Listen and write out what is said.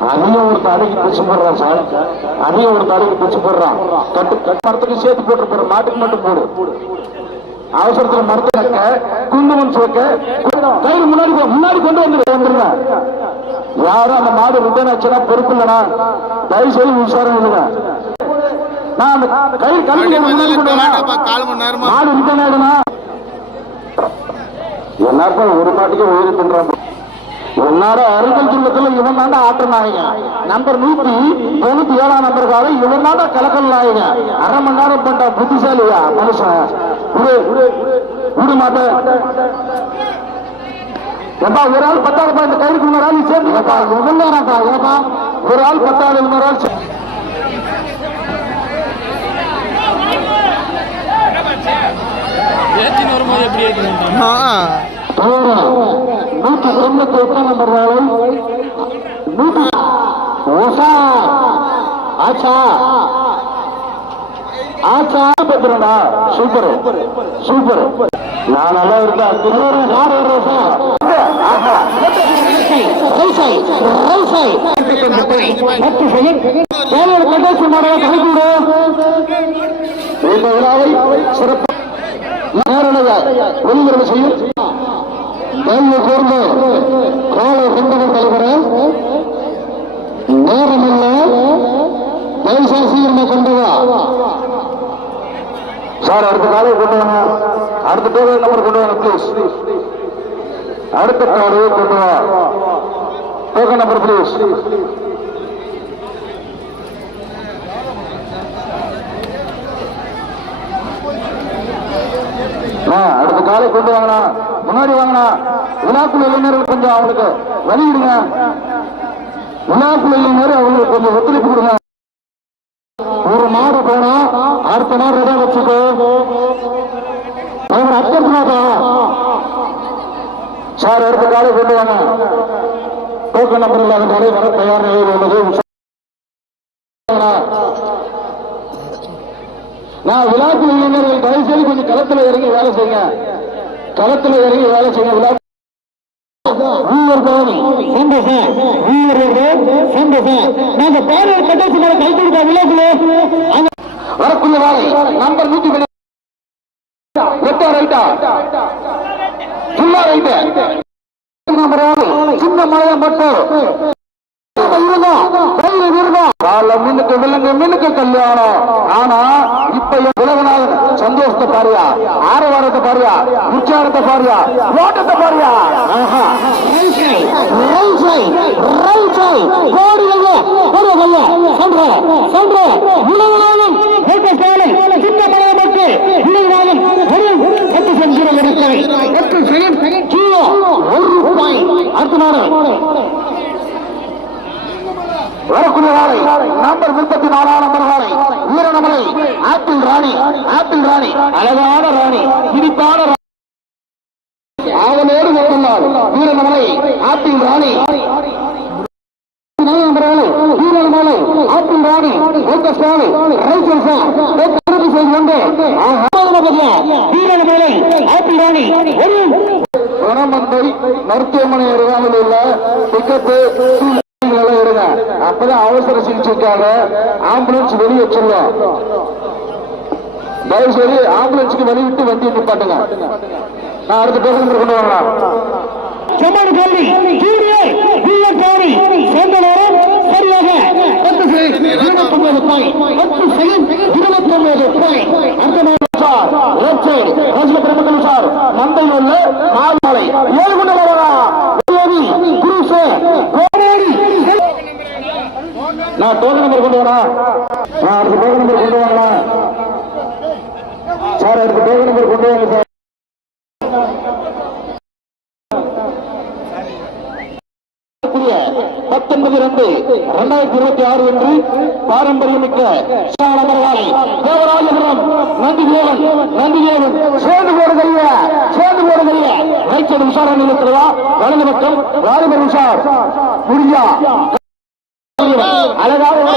அதையும் ஒரு தடைக்கு பிடிச்சு போடுறான் சார். அதையும் ஒரு தடைக்கு பிடிச்சு போடுறான் கட்டு கட்டு மரத்துக்கு சேர்த்து போட்டு மாட்டுக்கு மட்டும் போடு. அவசரத்துல மரத்தை குங்குமம் சோக்க கயிறு முன்னாடி போ- முன்னாடி கொண்டு வந்து யாரும் அந்த மாடு ரிட்டர்ன் ஆச்சுன்னா பொறுப்பு இல்லைனா தயவு செய்து விசாரணை இல்லைங்க நான் அந்த கயிறு கல்வி முன்னாடி கொண்டு வரேன் கால் மணி நேரமா? மாடு ரிட்டர்ன் ஆயிடுனா என்னப்பா ஒரு மாட்டுக்கு உயிரி பண்றான் உன்னார அருகல் துள்ளத்துல இவன் தாண்டா ஆட்ட நாயகன். நம்பர் நூத்தி தொண்ணூத்தி ஏழாம் நம்பர் காலம் இவன் தாண்டா கலக்கல் நாயகன். அரை மணி நேரம் பண்ற புத்திசாலியா மனுஷன். விடு மாட்டேன் ஏப்பா ஒரு ஆள் பத்தாவது இந்த கயிறுக்கு இன்னொரு ஆள் சேர்ந்துக்கப்பா எவ்வளவு நேரம்ப்பா ஏப்பா? ஒரு ஆள் பத்தாவது இன்னொரு ஆள் ஏத்தின்னு வரும்போது எப்படி ஏத்தின்னு தொண்ணூத்தி எட்டாம் நம்பர் வேலை ஆச்சா. ஆச்சா பத்திரடா சூப்பர் சூப்பர். நான் நல்லா இருக்கேன். இந்த விழாவை சிறப்பு நேரடியாக ஒளிபரப்பு செய்யும் தயவு கூர்ந்து காலை கொண்டவர் தலைவரே நேரமில்ல தயவுசா சீக்கிரமா கொண்டு வா சார் அடுத்த காலை கொண்டு வாங்க. அடுத்த டோக்கன் நம்பர் கொண்டு வாங்க ப்ளீஸ் அடுத்த காலையை கொண்டு வா. டோக்கன் நம்பர் ப்ளீஸ் ஆ, அடுத்த காலை கொண்டு வாங்கண்ணா. முன்னாடி வாங்கண்ணா விழாக்குள்ள இளைஞர்கள் கொஞ்சம் அவங்களுக்கு வழி விடுங்க இளைஞர் அவங்களுக்கு கொஞ்சம் ஒத்துழைப்பு கொடுங்க. ஒரு மாடு போனா அடுத்த நாள் ரெடியா வச்சுக்கோ? அவர் அத்தர்மாதா சார் அடுத்த காலை கொண்டு வாங்க. டோக்கன் நம்பர் இல்லாத காலை வர தயார் நிலையில் உள்ளது. நான் விழாக்குள் இளைஞர்கள் தயவு செய்து கொஞ்சம் களத்தில் இறங்கி வேலை செய்யுங்க. களத்துல இறங்கி வேலை செய்யுங்க வரக்குள்ள வேலை நம்பர் நூத்தி பதி- ரைட்டா ரைட்டு நம்பர் சின்ன மலையா மட்டும் அதுல மின்னுக்கு விலங்கு மின்னுக்கு கல்யாணம் ஆனா இப்ப என் உலகநாதன் சந்தோஷத்தை பாரியா ஆரவாரத்தை பாரியா உற்சாகத்தை பாரியா ஓட்டத்தை பாரியா அடுத்த நாடு ஓட்ட சாலை சின்ன மலையை மட்டும் உலகநாதன் ஒரு பத்து செஞ்சிரம் எடுக்கலை பத்து செகண்ட் கீழே ஒரு ரூபாய் அடுத்த நாடு வரக்கூடிய நம்பர் முப்பத்தி நாலாம் number Veeranamalai apple Rani apple Rani அழகான ராணி இனிப்பான ராணி. ஆவலோடு வந்துள்ளார் வீரநமலை ஆப்பிள் ராணி. வீரநமலை ஆப்பிள் ராணி ரைசல் சார் செய்து வீரநமலை ஆப்பிள் ராணி. ஒரு மருத்துவமனை அருகாமல் உள்ள டிக்கெட்டு அப்பதான் அவசர சிகிச்சைக்காக ஆம்புலன்ஸ் வெளியே சொல்லும். தயவு செய்து ஆம்புலன்ஸுக்கு வெளியிட்டு வண்டி நிப்பாட்டுங்க. நான் அடுத்த பேசுகிற கொண்டு வரலாம் செம்மணி கல்வி ஜூனியர் சரியாக பத்து செகண்ட் இருபத்தி ஒன்பது பாயிண்ட் பத்து செகண்ட் இருபத்தி ஒன்பது பாயிண்ட் அடுத்த நேரம் சார் லெஃப்ட் சைடு ரசிக பிரமுகன் சார் மந்தையில் உள்ள மாலை ஏழு கொண்டு வரலாம் குரூஸ் கோடேரி நான் டோக்கன் நம்பர் கொண்டு வரா அடுத்த டோக்கன் நம்பர் கொண்டு வரலாம் சார் அடுத்த டோக்கன் நம்பர் கொண்டு வாங்க சார். பத்தொன்பது ரெண்டு இரண்டாயிரத்தி இருபத்தி ஆறு என்று பாரம்பரியமிக்க நகரவாலை தேவராஜபுரம் நந்திதேவன் நந்திதேவன் சேர்ந்து போடுகைய சேர்ந்து போடுகைய ரைச்சர் விசாரணை நிலையத்திலா வலது பக்கம் வாலிபர் விசார் முடியா அழகாக